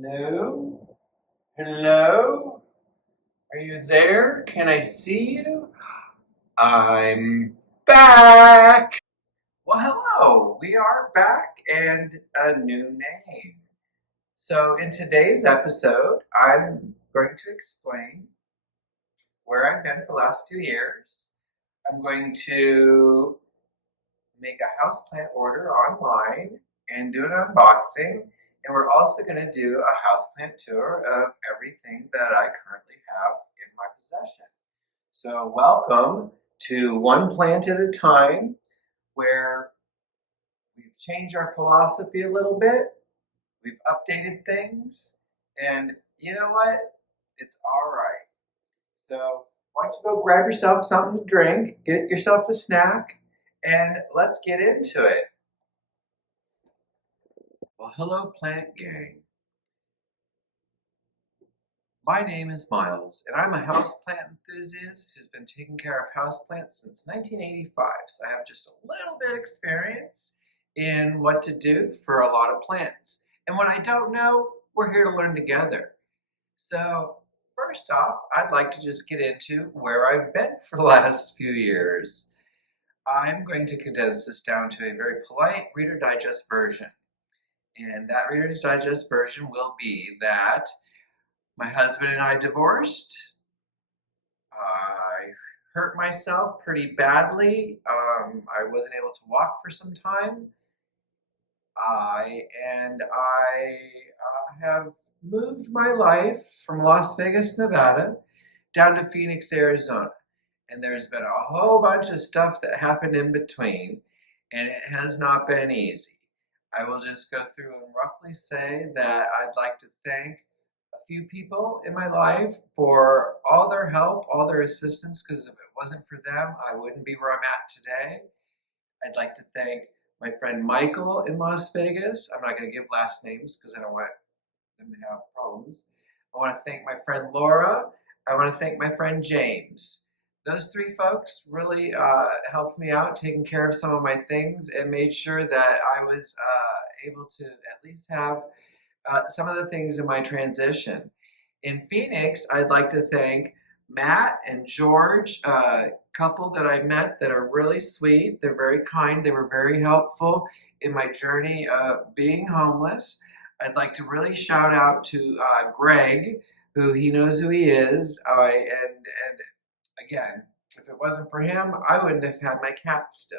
Hello? Hello? Are you there? Can I see you? I'm back! Well, hello! We are back and a new name. So, in today's episode, I'm going to explain where I've been for the last few years. I'm going to make a houseplant order online and do an unboxing. And we're also going to do a houseplant tour of everything that I currently have in my possession. So welcome to One Plant at a Time, where we've changed our philosophy a little bit. We've updated things. And you know what? It's all right. So why don't you go grab yourself something to drink, get yourself a snack, and let's get into it. Well, hello, plant gang. My name is Miles, and I'm a houseplant enthusiast who's been taking care of houseplants since 1985. So I have just a little bit of experience in what to do for a lot of plants. And when I don't know, we're here to learn together. So first off, I'd like to just get into where I've been for the last few years. I'm going to condense this down to a very polite Reader Digest version. And that Reader's Digest version will be that my husband and I divorced. I hurt myself pretty badly. I wasn't able to walk for some time. I have moved my life from Las Vegas, Nevada, down to Phoenix, Arizona. And there's been a whole bunch of stuff that happened in between, and it has not been easy. I will just go through and roughly say that I'd like to thank a few people in my life for all their help, all their assistance, because if it wasn't for them, I wouldn't be where I'm at today. I'd like to thank my friend Michael in Las Vegas. I'm not going to give last names because I don't want them to have problems. I want to thank my friend Laura. I want to thank my friend James. Those three folks really helped me out, taking care of some of my things, and made sure that I was able to at least have some of the things in my transition. In Phoenix, I'd like to thank Matt and George, a couple that I met that are really sweet. They're very kind. They were very helpful in my journey of being homeless. I'd like to really shout out to Greg, who he knows who he is. And again, if it wasn't for him, I wouldn't have had my cats still.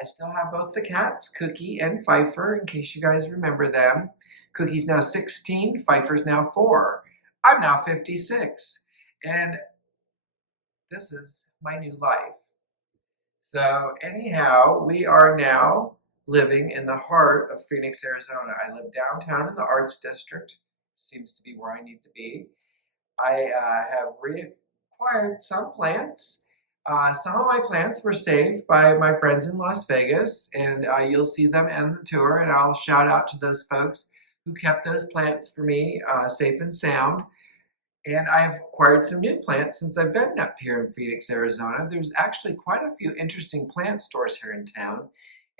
I still have both the cats, Cookie and Pfeiffer, in case you guys remember them. Cookie's now 16, Pfeiffer's now 4. I'm now 56, and this is my new life. So anyhow, we are now living in the heart of Phoenix, Arizona. I live downtown in the Arts District. Seems to be where I need to be. I have reacquired some plants. Some of my plants were saved by my friends in Las Vegas, and you'll see them in the tour, and I'll shout out to those folks who kept those plants for me safe and sound. And I've acquired some new plants since I've been up here in Phoenix, Arizona. There's actually quite a few interesting plant stores here in town.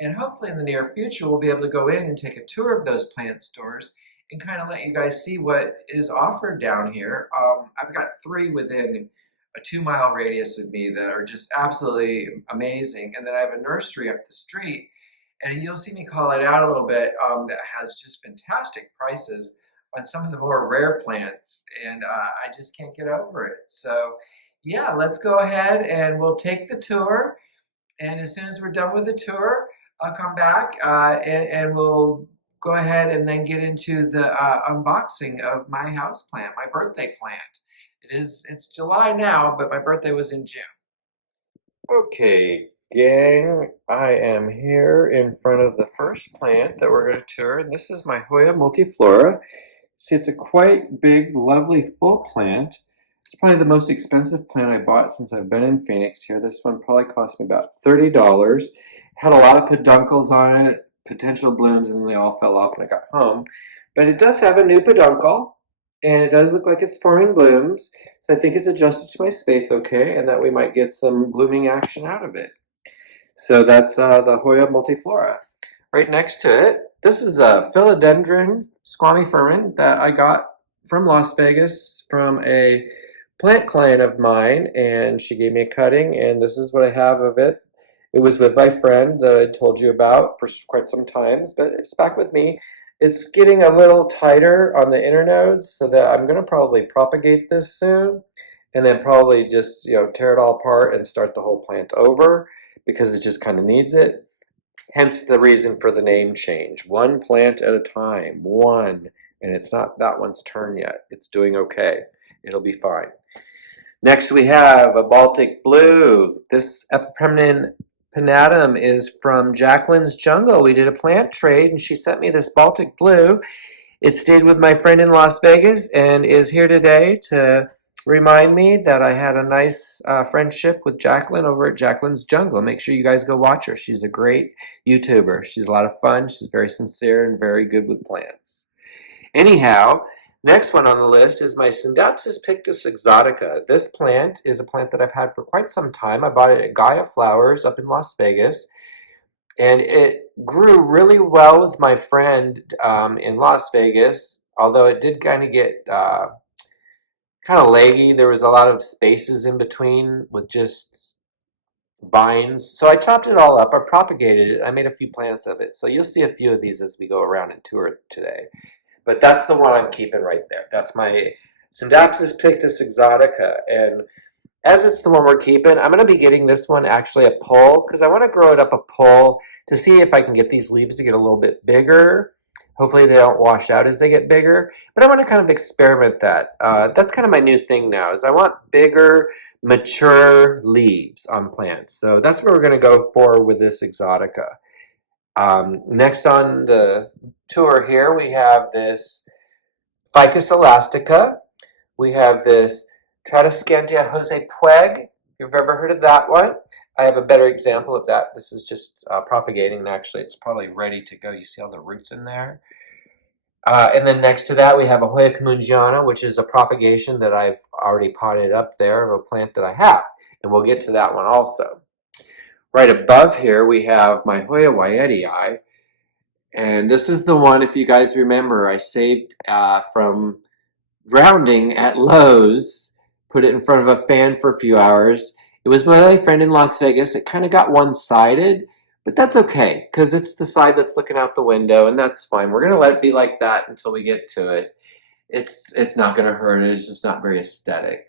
And hopefully in the near future, we'll be able to go in and take a tour of those plant stores and kind of let you guys see what is offered down here. I've got 3 within a 2-mile radius of me that are just absolutely amazing. And then I have a nursery up the street, and you'll see me call it out a little bit, that has just fantastic prices on some of the more rare plants, and I just can't get over it. So yeah, let's go ahead and we'll take the tour, and as soon as we're done with the tour, I'll come back and we'll go ahead and then get into the unboxing of my house plant, my birthday plant. It's July now, but my birthday was in June. Okay, gang, I am here in front of the first plant that we're going to tour, and this is my Hoya multiflora. See, it's a quite big, lovely, full plant. It's probably the most expensive plant I bought since I've been in Phoenix here. This one probably cost me about $30. Had a lot of peduncles on it, potential blooms, and they all fell off when I got home. But it does have a new peduncle, and it does look like it's forming blooms. So I think it's adjusted to my space okay, and that we might get some blooming action out of it. So that's the Hoya multiflora. Right next to it, this is a philodendron squammy ferment that I got from Las Vegas from a plant client of mine, and she gave me a cutting, and this is what I have of it. It was with my friend that I told you about for quite some times, but it's back with me. It's getting a little tighter on the internodes, so that I'm going to probably propagate this soon, and then probably just tear it all apart and start the whole plant over because it just kind of needs it. Hence the reason for the name change. One plant at a time, one, and it's not that one's turn yet. It's doing okay. It'll be fine. Next we have a Baltic Blue. This Epipremnum pinnatum is from Jacqueline's Jungle. We did a plant trade and she sent me this Baltic Blue. It stayed with my friend in Las Vegas and is here today to remind me that I had a nice friendship with Jacqueline over at Jacqueline's Jungle. Make sure you guys go watch her. She's a great YouTuber. She's a lot of fun. She's very sincere and very good with plants. Anyhow, next one on the list is my Syndapsis pictus exotica. This plant is a plant that I've had for quite some time. I bought it at Gaia Flowers up in Las Vegas. And it grew really well with my friend in Las Vegas, although it did kind of get kind of leggy. There was a lot of spaces in between with just vines. So I chopped it all up. I propagated it. I made a few plants of it. So you'll see a few of these as we go around and tour today. But that's the one I'm keeping right there. That's my Syndapsis pictus exotica. And as it's the one we're keeping, I'm going to be getting this one actually a pull because I want to grow it up a pull to see if I can get these leaves to get a little bit bigger. Hopefully they don't wash out as they get bigger, but I want to kind of experiment that. That's kind of my new thing now is I want bigger, mature leaves on plants. So that's what we're going to go for with this exotica. Next on the tour here, we have this Ficus elastica. We have this Tradescantia Jose Puig, if you've ever heard of that one. I have a better example of that. This is just propagating, and actually it's probably ready to go. You see all the roots in there? And then next to that we have a Hoya Camungiana, which is a propagation that I've already potted up there of a plant that I have. And we'll get to that one also. Right above here we have my Hoya Wyetii. And this is the one, if you guys remember, I saved from drowning at Lowe's, put it in front of a fan for a few hours. It was my friend in Las Vegas. It kind of got one-sided, but that's okay because it's the side that's looking out the window, and that's fine. We're going to let it be like that until we get to it. It's not going to hurt. It's just not very aesthetic.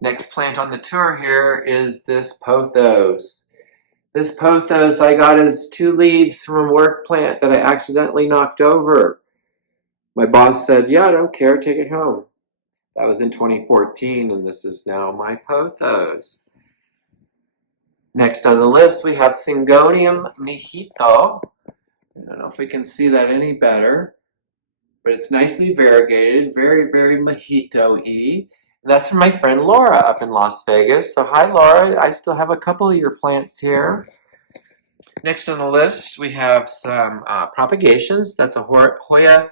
Next plant on the tour here is this pothos. This pothos I got as 2 leaves from a work plant that I accidentally knocked over. My boss said, yeah, I don't care, take it home. That was in 2014, and this is now my pothos. Next on the list, we have Syngonium mojito. I don't know if we can see that any better, but it's nicely variegated, very, very mojito-y. That's from my friend Laura up in Las Vegas. So hi, Laura. I still have a couple of your plants here. Next on the list, we have some propagations. That's a Hoya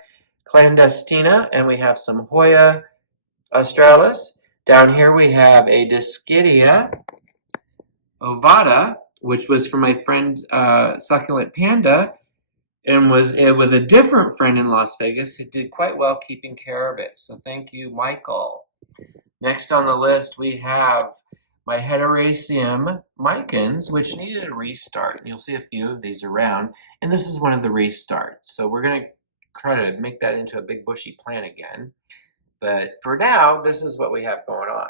clandestina, and we have some Hoya australis. Down here we have a Dischidia ovata, which was from my friend Succulent Panda, and was with a different friend in Las Vegas who did quite well keeping care of it. So thank you, Michael. Next on the list we have my Hederaceum micans, which needed a restart. You'll see a few of these around, and this is one of the restarts. So we're going to try to make that into a big bushy plant again. But for now, this is what we have going on.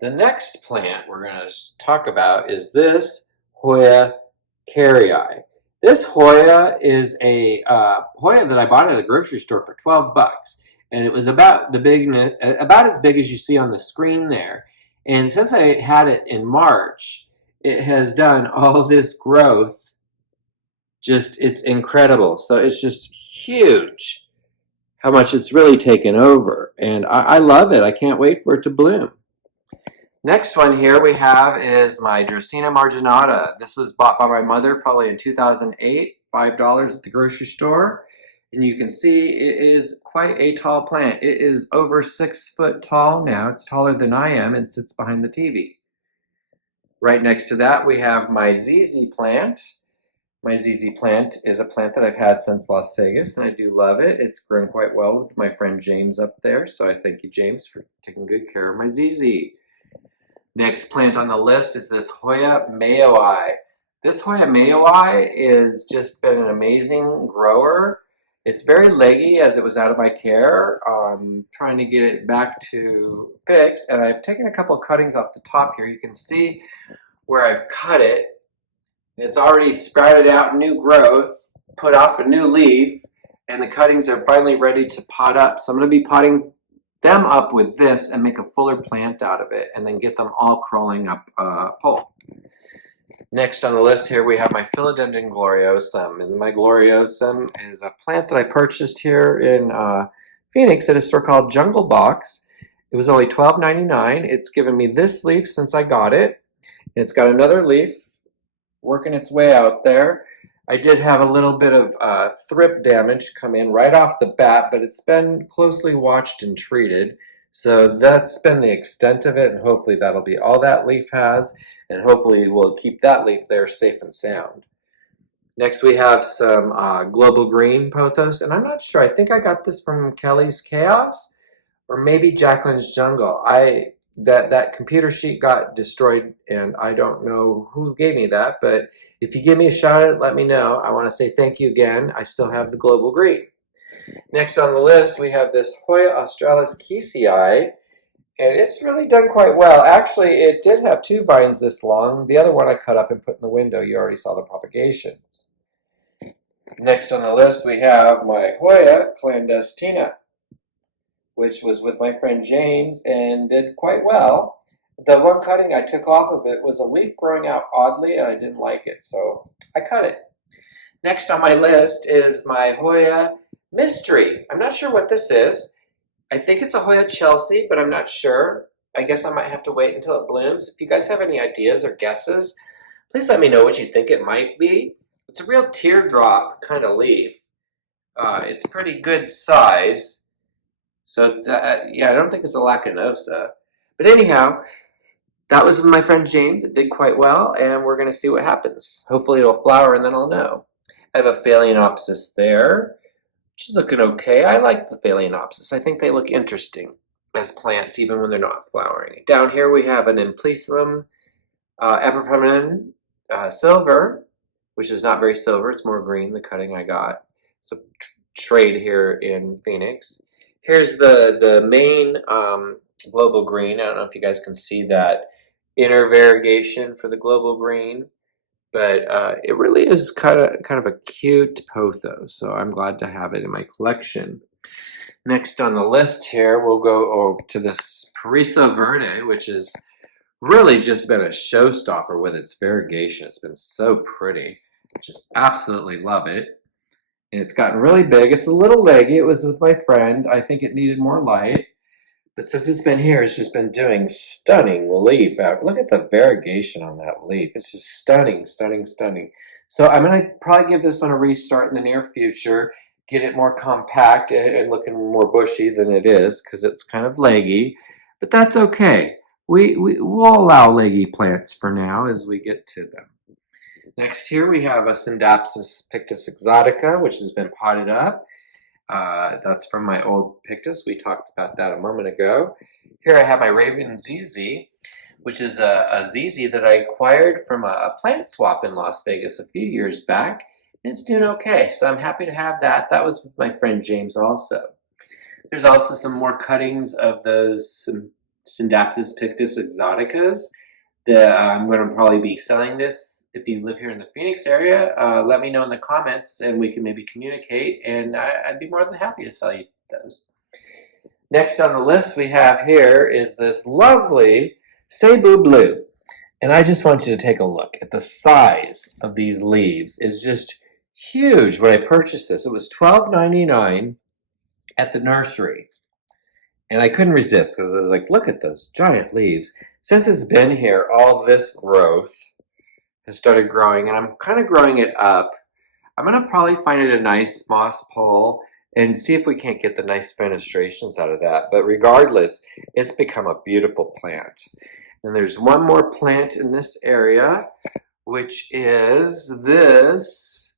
The next plant we're going to talk about is this Hoya carrii. This Hoya is a Hoya that I bought at the grocery store for 12 bucks. And it was about as big as you see on the screen there. And since I had it in March, it has done all this growth. It's incredible. So it's just huge how much it's really taken over. And I love it. I can't wait for it to bloom. Next one here we have is my Dracaena marginata. This was bought by my mother probably in 2008, $5 at the grocery store. And you can see it is quite a tall plant. It is over 6 foot tall now. It's taller than I am and sits behind the TV. Right next to that we have my ZZ plant. My ZZ plant is a plant that I've had since Las Vegas, and I do love it. It's grown quite well with my friend James up there, so I thank you, James, for taking good care of my ZZ. Next plant on the list is this Hoya mayoi. This Hoya mayoi is just been an amazing grower. It's very leggy as it was out of my care. Trying to get it back to fix, and I've taken a couple cuttings off the top here. You can see where I've cut it. It's already sprouted out new growth, put off a new leaf, and the cuttings are finally ready to pot up. So I'm going to be potting them up with this and make a fuller plant out of it, and then get them all crawling up a pole. Next on the list here we have my Philodendron gloriosum, and my gloriosum is a plant that I purchased here in Phoenix at a store called Jungle Box. It was only $12.99. It's given me this leaf since I got it. It's got another leaf working its way out there. I did have a little bit of thrip damage come in right off the bat, but it's been closely watched and treated. So that's been the extent of it, and hopefully that'll be all that leaf has, and hopefully we'll keep that leaf there safe and sound. Next we have some global green pothos, and I'm not sure, I think I got this from Kelly's Chaos, or maybe Jacqueline's Jungle. That computer sheet got destroyed, and I don't know who gave me that, but if you give me a shout out, let me know. I want to say thank you again. I still have the global green. Next on the list, we have this Hoya australis Kesii, and it's really done quite well. Actually, it did have two vines this long. The other one I cut up and put in the window. You already saw the propagations. Next on the list, we have my Hoya clandestina, which was with my friend James and did quite well. The one cutting I took off of it was a leaf growing out oddly, and I didn't like it, so I cut it. Next on my list is my Hoya Mystery. I'm not sure what this is. I think it's a Hoya Chelsea, but I'm not sure. I guess I might have to wait until it blooms. If you guys have any ideas or guesses, please let me know what you think it might be. It's a real teardrop kind of leaf. It's pretty good size. So yeah, I don't think it's a Lacanosa. But anyhow, that was with my friend James. It did quite well, and we're going to see what happens. Hopefully it'll flower, and then I'll know. I have a Phalaenopsis there, which is looking okay. I like the Phalaenopsis. I think they look interesting as plants, even when they're not flowering. Down here we have an Implicum epipermanent silver, which is not very silver. It's more green, the cutting I got. It's a trade here in Phoenix. Here's the main global green. I don't know if you guys can see that inner variegation for the global green, but it really is kind of a cute pothos, so I'm glad to have it in my collection. Next on the list here, we'll go to this Parisa Verde, which has really just been a showstopper with its variegation. It's been so pretty. Just absolutely love it. And it's gotten really big. It's a little leggy. It was with my friend. I think it needed more light. But since it's been here, it's just been doing stunning leaf out. Look at the variegation on that leaf. It's just stunning, stunning, stunning. So I'm going to probably give this one a restart in the near future, get it more compact and looking more bushy than it is, because it's kind of leggy. But that's okay. We'll allow leggy plants for now as we get to them. Next here we have a Syndapsis pictus exotica, which has been potted up. That's from my old pictus. We talked about that a moment ago. Here I have my Raven ZZ, which is a ZZ that I acquired from a plant swap in Las Vegas a few years back. And it's doing okay, so I'm happy to have that. That was with my friend James also. There's also some more cuttings of those Syndapsis pictus exoticas that I'm going to probably be selling this. If you live here in the Phoenix area, let me know in the comments and we can maybe communicate, and I'd be more than happy to sell you those. Next on the list we have here is this lovely Cebu Blue. And I just want you to take a look at the size of these leaves. It's just huge. When I purchased this, it was $12.99 at the nursery. And I couldn't resist because I was like, look at those giant leaves. Since it's been here, all this growth has started growing, and I'm kind of growing it up. I'm going to probably find it a nice moss pole and see if we can't get the nice fenestrations out of that. But regardless, it's become a beautiful plant. And there's one more plant in this area, which is this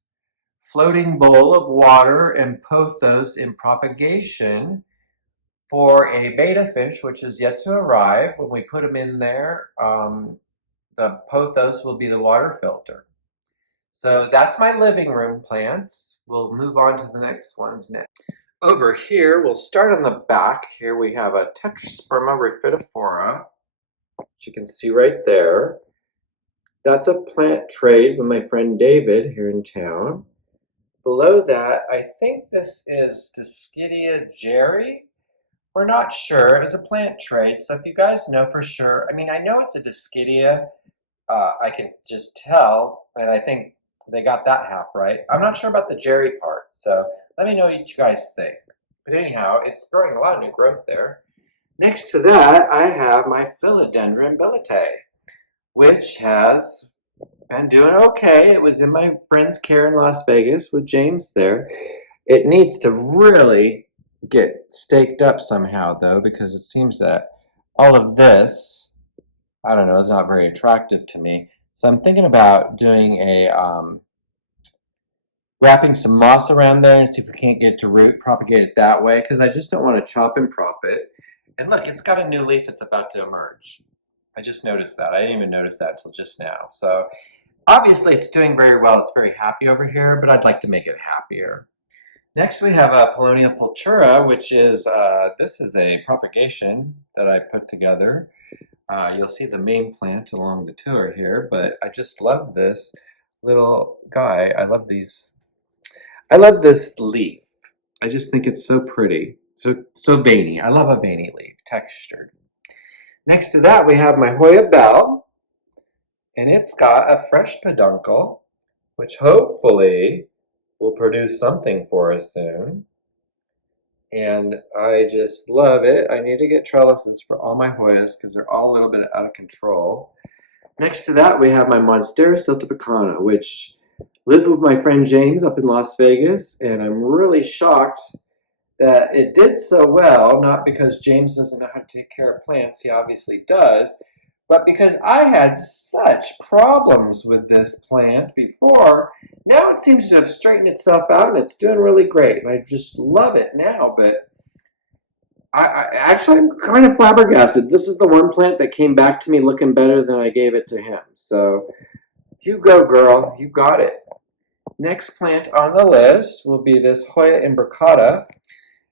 floating bowl of water and pothos in propagation for a betta fish, which is yet to arrive. When we put them in there, the pothos will be the water filter. So that's my living room plants. We'll move on to the next ones next. Over here, we'll start on the back. Here we have a Tetrasperma rhiphidophora, which you can see right there. That's a plant trade with my friend David here in town. Below that, I think this is Dischidia jerry. We're not sure. It was a plant trade, so if you guys know for sure, I mean, I know it's a Dischidia. I can just tell, and I think they got that half right. I'm not sure about the jerry part, so let me know what you guys think. But anyhow, it's growing a lot of new growth there. Next to that, I have my Philodendron bilitae, which has been doing okay. It was in my friend's care in Las Vegas with James there. It needs to really get staked up somehow, though, because it seems that all of this, I don't know, it's not very attractive to me. So I'm thinking about doing a wrapping some moss around there and see if we can't get to root, propagate it that way, because I just don't want to chop and prop it. And look, it's got a new leaf that's about to emerge. I just noticed that. I didn't even notice that until just now. So obviously it's doing very well. It's very happy over here, but I'd like to make it happier. Next we have a Paulownia pulchra, which is, this is a propagation that I put together. You'll see the main plant along the tour here, but I just love this little guy. I love this leaf. I just think it's so pretty, so veiny. I love a veiny leaf, textured. Next to that, we have my Hoya bell, and it's got a fresh peduncle, which hopefully will produce something for us soon. And I just love it. I need to get trellises for all my Hoyas because they're all a little bit out of control. Next to that, we have my Monstera siltepecana, which lived with my friend James up in Las Vegas, and I'm really shocked that it did so well, not because James doesn't know how to take care of plants, he obviously does, but because I had such problems with this plant before. Now it seems to have straightened itself out and it's doing really great, and I just love it now. But I'm kind of flabbergasted. This is the one plant that came back to me looking better than I gave it to him. So you go, girl, you got it. Next plant on the list will be this Hoya imbricata,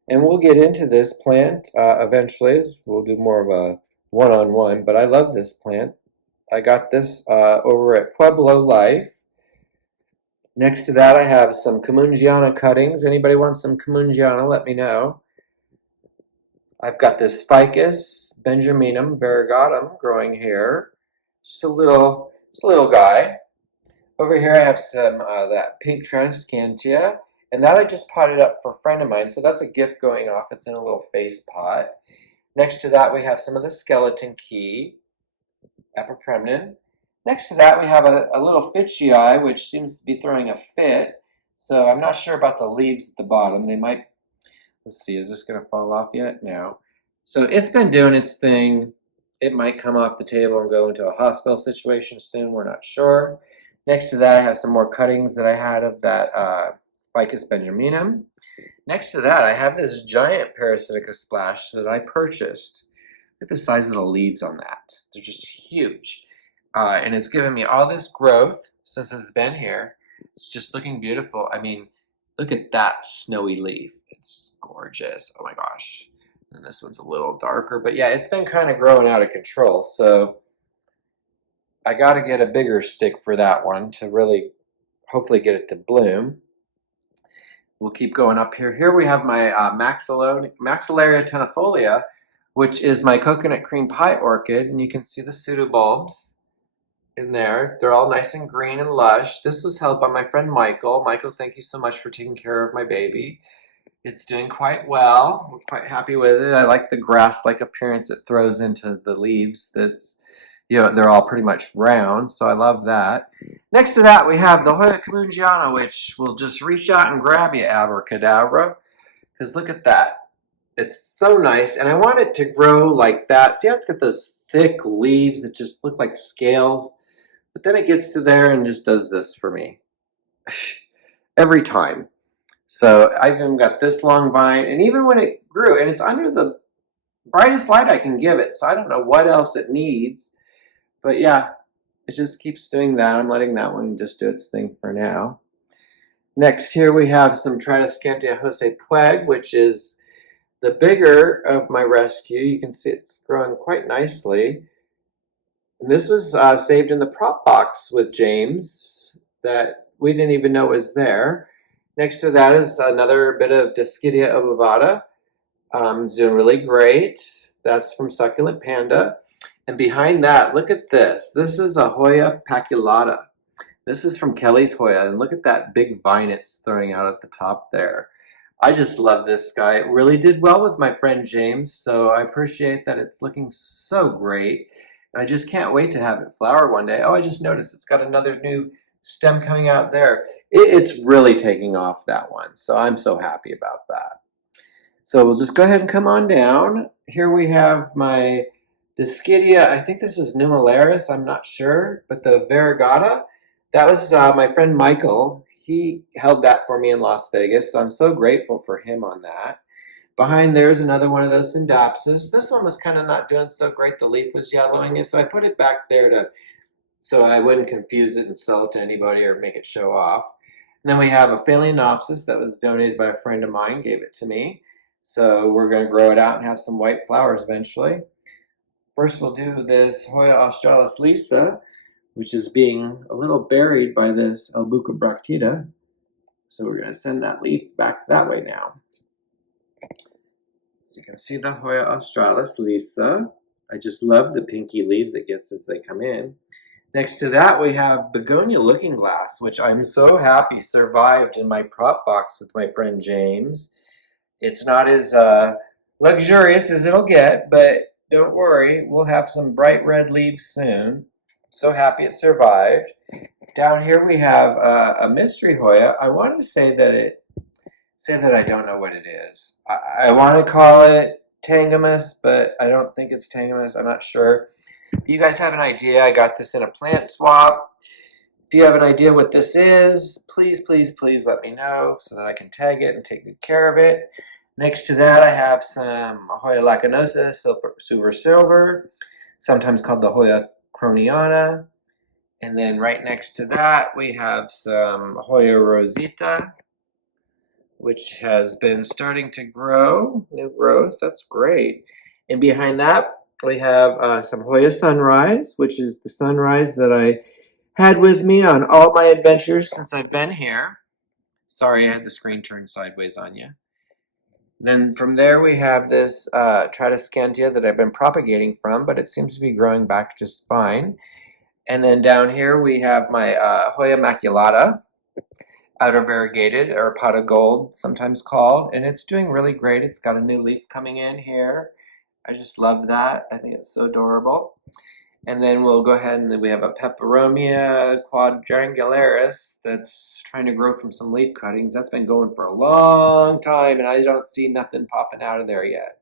and we'll get into this plant eventually. We'll do more of a one-on-one, but I love this plant. I got this over at Pueblo Life. Next to that, I have some Camungiana cuttings. Anybody want some Camungiana, let me know. I've got this Ficus benjaminum variegatum growing here. Just a little guy. Over here I have some that pink transcantia, and that I just potted up for a friend of mine, so that's a gift going off. It's in a little face pot. Next to that we have some of the skeleton key, epipremnin. Next to that we have a little fitchii, which seems to be throwing a fit, so I'm not sure about the leaves at the bottom. They might, let's see, is this going to fall off yet? No. So it's been doing its thing. It might come off the table and go into a hospital situation soon, we're not sure. Next to that, I have some more cuttings that I had of that Ficus benjaminum. Next to that, I have this giant Parasitica splash that I purchased. Look at the size of the leaves on that. They're just huge. And it's given me all this growth since it's been here. It's just looking beautiful. I mean, look at that snowy leaf. It's gorgeous. Oh my gosh. And this one's a little darker. But yeah, it's been kind of growing out of control. So I got to get a bigger stick for that one to really hopefully get it to bloom. We'll keep going up here. Here we have my Maxillaria tenafolia, which is my coconut cream pie orchid, and you can see the pseudobulbs in there. They're all nice and green and lush. This was held by my friend Michael. Michael, thank you so much for taking care of my baby. It's doing quite well. We're quite happy with it. I like the grass-like appearance it throws into the leaves. That's, you know, they're all pretty much round, so I love that. Next to that, we have the Hoya Camungiana, which will just reach out and grab you, abracadabra. Because look at that. It's so nice, and I want it to grow like that. See how it's got those thick leaves that just look like scales? But then it gets to there and just does this for me every time. So I've even got this long vine, and even when it grew, and it's under the brightest light I can give it, so I don't know what else it needs. But yeah, it just keeps doing that. I'm letting that one just do its thing for now. Next here we have some Tridescantia Jose Puig, which is the bigger of my rescue. You can see it's growing quite nicely. And this was saved in the prop box with James that we didn't even know was there. Next to that is another bit of Discidia ovata. It's doing really great. That's from Succulent Panda. And behind that, look at this. This is a Hoya paculata. This is from Kelly's Hoya, and look at that big vine it's throwing out at the top there. I just love this guy. It really did well with my friend James, so I appreciate that it's looking so great. And I just can't wait to have it flower one day. Oh, I just noticed it's got another new stem coming out there. It's really taking off, that one, so I'm so happy about that. So we'll just go ahead and come on down. Here we have my Discidia. I think this is Nummelaris, I'm not sure, but the variegata. That was my friend Michael. He held that for me in Las Vegas, so I'm so grateful for him on that. Behind there's another one of those Syndapsis. This one was kind of not doing so great. The leaf was yellowing, so I put it back there so I wouldn't confuse it and sell it to anybody or make it show off. And then we have a Phalaenopsis that was donated by a friend of mine, gave it to me. So we're going to grow it out and have some white flowers eventually. First we'll do this Hoya australis lisa, which is being a little buried by this Albucobractida. So we're going to send that leaf back that way now. So you can see the Hoya australis lisa. I just love the pinky leaves it gets as they come in. Next to that we have Begonia Looking Glass, which I'm so happy survived in my prop box with my friend James. It's not as luxurious as it'll get, but don't worry, we'll have some bright red leaves soon. So happy it survived. Down here we have a mystery Hoya. I want to say that I don't know what it is. I want to call it Tangamus, but I don't think it's Tangamus. I'm not sure. If you guys have an idea, I got this in a plant swap. If you have an idea what this is, please, please, please let me know so that I can tag it and take good care of it. Next to that, I have some Hoya lacanosa, silver, sometimes called the Hoya croniana. And then right next to that, we have some Hoya rosita, which has been starting to grow, new growth. That's great. And behind that, we have some Hoya sunrise, which is the sunrise that I had with me on all my adventures since I've been here. Sorry, I had the screen turned sideways on you. Then from there we have this Tridescantia that I've been propagating from, but it seems to be growing back just fine. And then down here we have my Hoya maculata, outer variegated, or pot of gold, sometimes called, and it's doing really great. It's got a new leaf coming in here. I just love that. I think it's so adorable. And then we'll go ahead and we have a Peperomia quadrangularis that's trying to grow from some leaf cuttings. That's been going for a long time, and I don't see nothing popping out of there yet.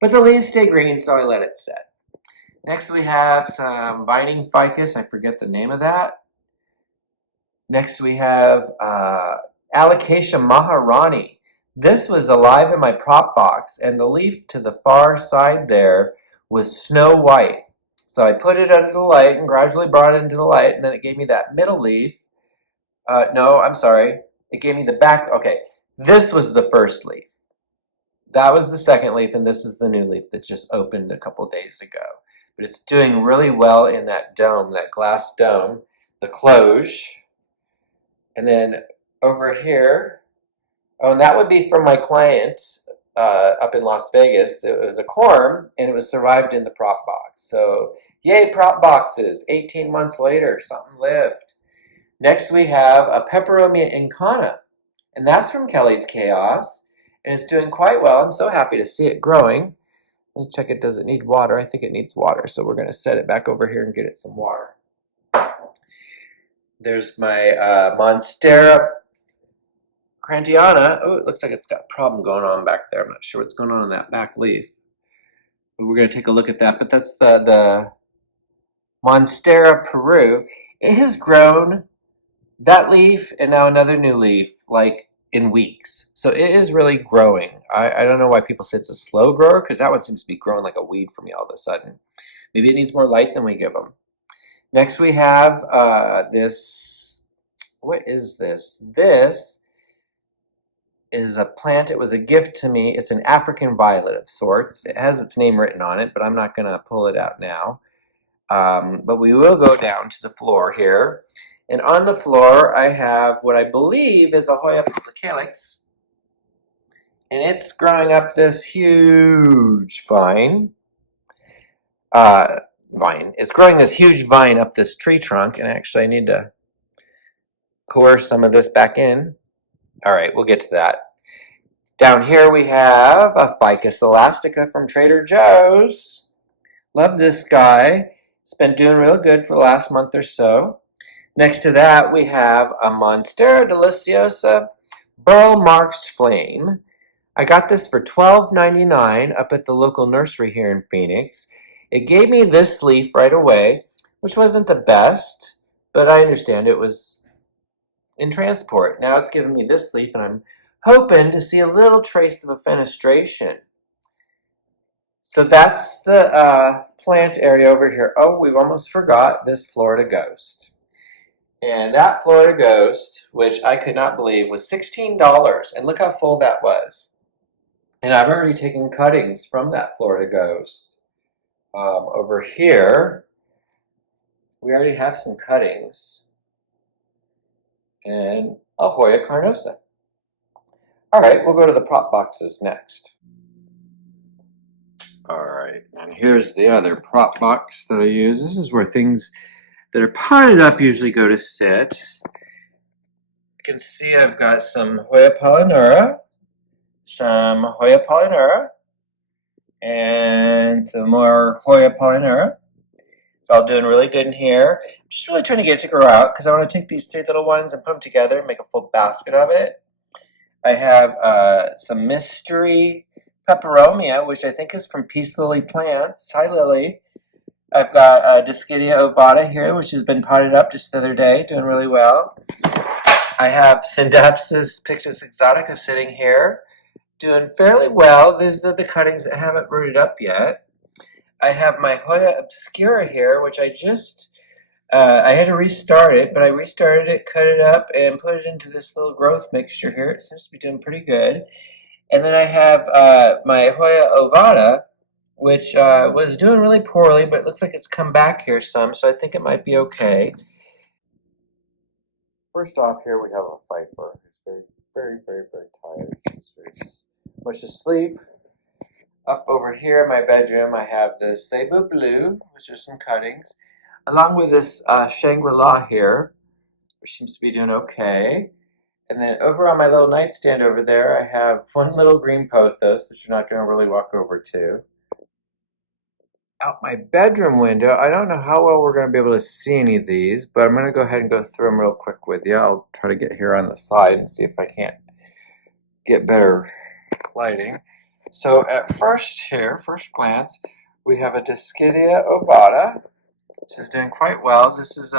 But the leaves stay green, so I let it set. Next we have some vining ficus. I forget the name of that. Next we have Alocasia Maharani. This was alive in my prop box, and the leaf to the far side there was snow white. So I put it under the light and gradually brought it into the light, and then it gave me that middle leaf. No, I'm sorry. It gave me the back. Okay, this was the first leaf. That was the second leaf, and this is the new leaf that just opened a couple days ago. But it's doing really well in that dome, that glass dome, the cloche. And then over here, oh, and that would be from my client up in Las Vegas. It was a corm, and it was survived in the prop box. So, yay, prop boxes. 18 months later, something lived. Next, we have a Peperomia incana, and that's from Kelly's Chaos, and it's doing quite well. I'm so happy to see it growing. Let's check it. Does it need water? I think it needs water, so we're going to set it back over here and get it some water. There's my Monstera crantiana. Oh, it looks like it's got a problem going on back there. I'm not sure what's going on in that back leaf. But we're going to take a look at that. But that's the Monstera Peru. It has grown that leaf and now another new leaf like in weeks. So it is really growing. I don't know why people say it's a slow grower because that one seems to be growing like a weed for me all of a sudden. Maybe it needs more light than we give them. Next we have this. What is this? This is a plant. It was a gift to me. It's an African violet of sorts. It has its name written on it, but I'm not going to pull it out now. But we will go down to the floor here. And on the floor, I have what I believe is a Hoya publicalis. And it's growing up this huge vine. It's growing this huge vine up this tree trunk. And actually, I need to coerce some of this back in. All right, we'll get to that. Down here we have a Ficus elastica from Trader Joe's. Love this guy. It's been doing real good for the last month or so. Next to that, we have a Monstera Deliciosa Burl Marks Flame. I got this for $12.99 up at the local nursery here in Phoenix. It gave me this leaf right away, which wasn't the best, but I understand it was in transport. Now it's giving me this leaf, and I'm hoping to see a little trace of a fenestration. So that's the plant area over here. Oh, we've almost forgot this Florida Ghost. And that Florida Ghost, which I could not believe, was $16. And look how full that was. And I've already taken cuttings from that Florida Ghost. Over here, we already have some cuttings. And a Hoya carnosa. All right, we'll go to the prop boxes next. All right, and here's the other prop box that I use. This is where things that are potted up usually go to sit. You can see I've got some Hoya polynura, and some more Hoya polynura. It's all doing really good in here. Just really trying to get it to grow out because I want to take these three little ones and put them together and make a full basket of it. I have some mystery peperomia, which I think is from Peace Lily Plants. Hi, Lily. I've got Discidia ovata here, which has been potted up just the other day, doing really well. I have Syndapsis pictus exotica sitting here, doing fairly well. These are the cuttings that haven't rooted up yet. I have my Hoya obscura here, which I just, I had to restart it, but I restarted it, cut it up, and put it into this little growth mixture here. It seems to be doing pretty good. And then I have my Hoya ovata, which was doing really poorly, but it looks like it's come back here some, so I think it might be okay. First off, here we have a Pfeiffer. It's very tired. She's very much asleep. Up over here in my bedroom, I have this Cebu Blue, which are some cuttings, along with this Shangri-La here, which seems to be doing okay. And then over on my little nightstand over there, I have one little green pothos, which you're not going to really walk over to. Out my bedroom window, I don't know how well we're going to be able to see any of these, but I'm going to go ahead and go through them real quick with you. I'll try to get here on the side and see if I can't get better lighting. So at first glance, we have a Discidia ovata, which is doing quite well. This is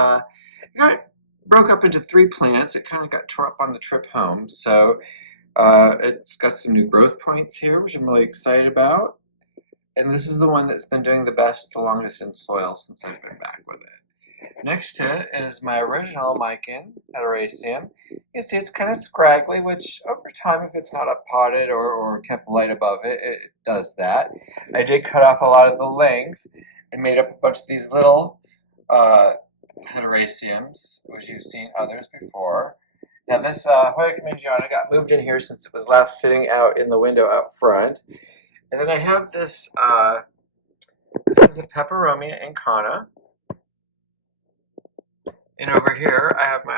broke up into 3 plants. It kind of got tore up on the trip home, so it's got some new growth points here, which I'm really excited about. And this is the one that's been doing the best, the longest in soil since I've been back with it. Next to it is my original Mican Adoraceum. You can see it's kind of scraggly, which over time, if it's not up potted or kept light above it, it does that. I did cut off a lot of the length and made up a bunch of these little Adoraceums, which you've seen others before. Now this Hoya Commingiana got moved in here since it was last sitting out in the window out front. And then I have this, this is a Peperomia incana. And over here, I have my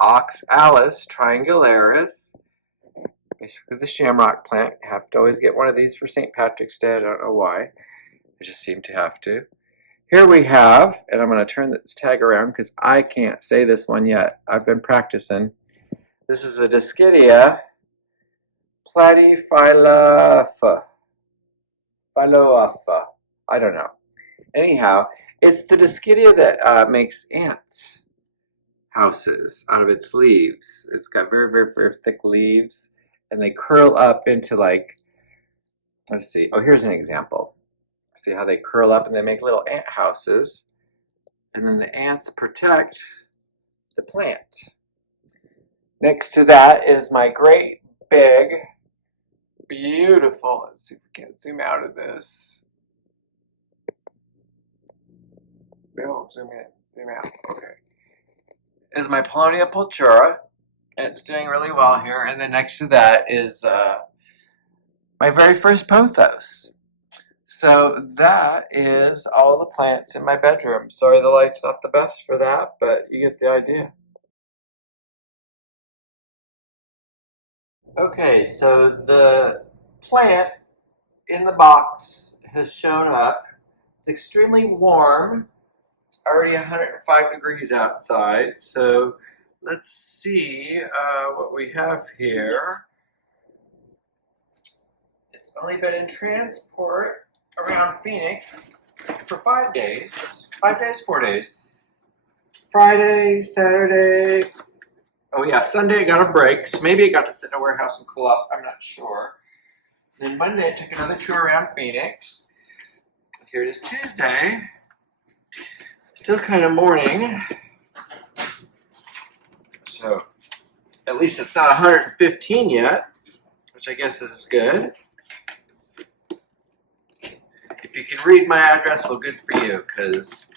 Oxalis triangularis, basically the shamrock plant. I have to always get one of these for St. Patrick's Day. I don't know why. I just seem to have to. Here we have, and I'm going to turn this tag around because I can't say this one yet. I've been practicing. This is a Discidia platyphyloapha. I don't know. Anyhow, It's the Dischidia that makes ant houses out of its leaves. It's got very, very, very thick leaves, and they curl up into like, let's see. Oh, here's an example. See how they curl up and they make little ant houses, and then the ants protect the plant. Next to that is my great big, beautiful, let's see if we can zoom out of this. No, zoom in, zoom out, okay. Is my Paulownia pulchra. It's doing really well here. And then next to that is my very first pothos. So that is all the plants in my bedroom. Sorry the light's not the best for that, but you get the idea. Okay, so the plant in the box has shown up. It's extremely warm. It's already 105 degrees outside. So let's see what we have here. It's only been in transport around Phoenix for 5 days. 5 days, 4 days. Friday, Saturday. Oh yeah, Sunday it got a break. So maybe it got to sit in a warehouse and cool off. I'm not sure. Then Monday I took another tour around Phoenix. Here it is Tuesday. Still kind of morning. So at least it's not 115 yet, which I guess is good. If you can read my address, well, good for you, because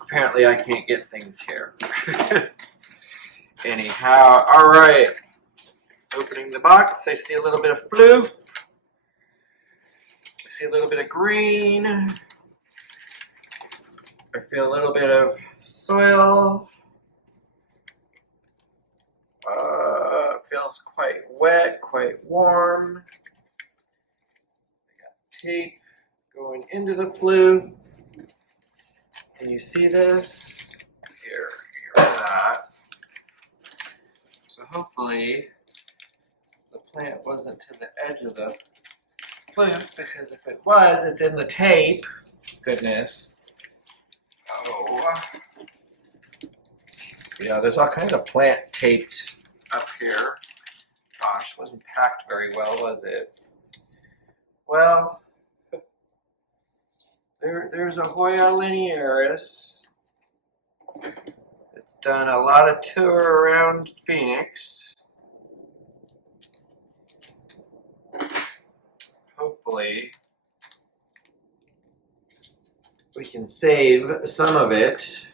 apparently I can't get things here. Anyhow, all right. Opening the box, I see a little bit of floof. I see a little bit of green. I feel a little bit of soil. Feels quite wet, quite warm. I got tape going into the floof. Can you see this? Here, that. So hopefully the plant wasn't to the edge of the floof, because if it was, it's in the tape. Goodness. Oh. Yeah, there's all kinds of plant taped up here. Gosh, wasn't packed very well, was it? Well, there's a Hoya linearis. It's done a lot of tour around Phoenix. Hopefully, we can save some of it.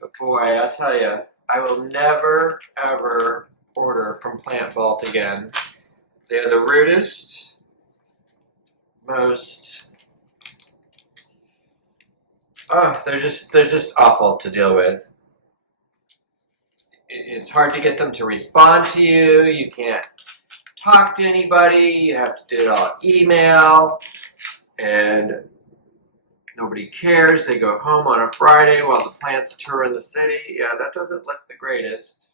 But boy, I tell you, I will never, ever order from Plant Vault again. They're the rudest, most, they're just awful to deal with. It's hard to get them to respond to you. You can't talk to anybody. You have to do it all email, and nobody cares. They go home on a Friday while the plants tour in the city. Yeah, that doesn't look the greatest.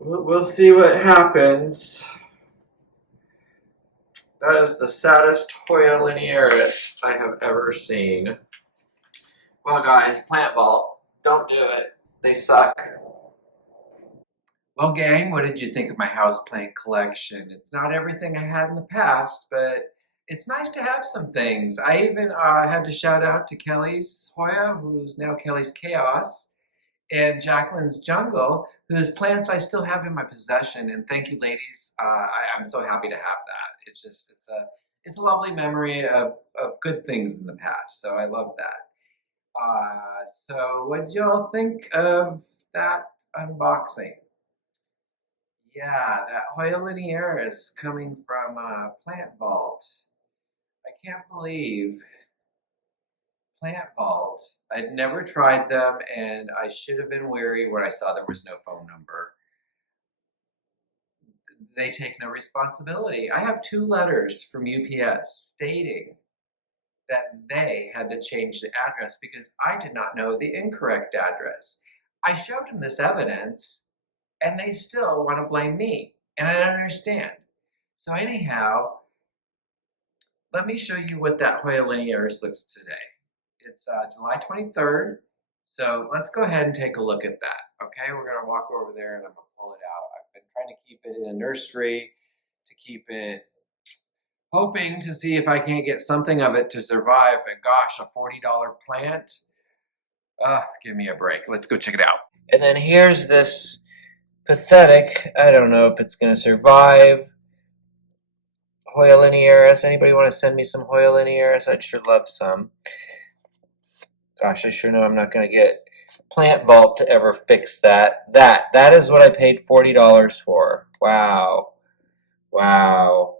We'll see what happens. That is the saddest Hoya linearis I have ever seen. Well, guys, Plant Vault, don't do it. They suck. Well, gang, what did you think of my houseplant collection? It's not everything I had in the past, but it's nice to have some things. I even had to shout out to Kelly's Hoya, who's now Kelly's Chaos, and Jacqueline's Jungle, whose plants I still have in my possession. And thank you, ladies. I'm so happy to have that. It's a lovely memory of good things in the past. So I love that. So what did y'all think of that unboxing? Yeah, that Hoya linearis coming from Plant Vault. I can't believe Plant Vault. I'd never tried them, and I should have been wary when I saw there was no phone number. They take no responsibility. I have 2 letters from UPS stating that they had to change the address because I did not know the incorrect address. I showed them this evidence, and they still want to blame me, and I don't understand. So anyhow, let me show you what that Hoya linearis looks today. It's July 23rd, so let's go ahead and take a look at that. Okay, we're gonna walk over there and I'm gonna pull it out. I've been trying to keep it in a nursery to keep it, hoping to see if I can't get something of it to survive, but gosh, a $40 plant? Give me a break. Let's go check it out. And then here's this pathetic, I don't know if it's gonna survive, Hoya linearis. Anybody want to send me some Hoya linearis? I'd sure love some. Gosh, I sure know I'm not going to get Plant Vault to ever fix that. That is what I paid $40 for. Wow. Wow.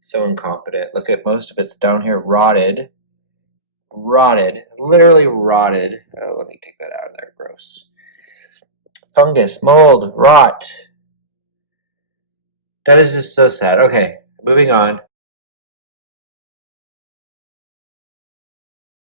So incompetent. Look at most of it's down here rotted. Rotted. Literally rotted. Oh, let me take that out of there. Gross. Fungus, mold, rot. That is just so sad. Okay, moving on.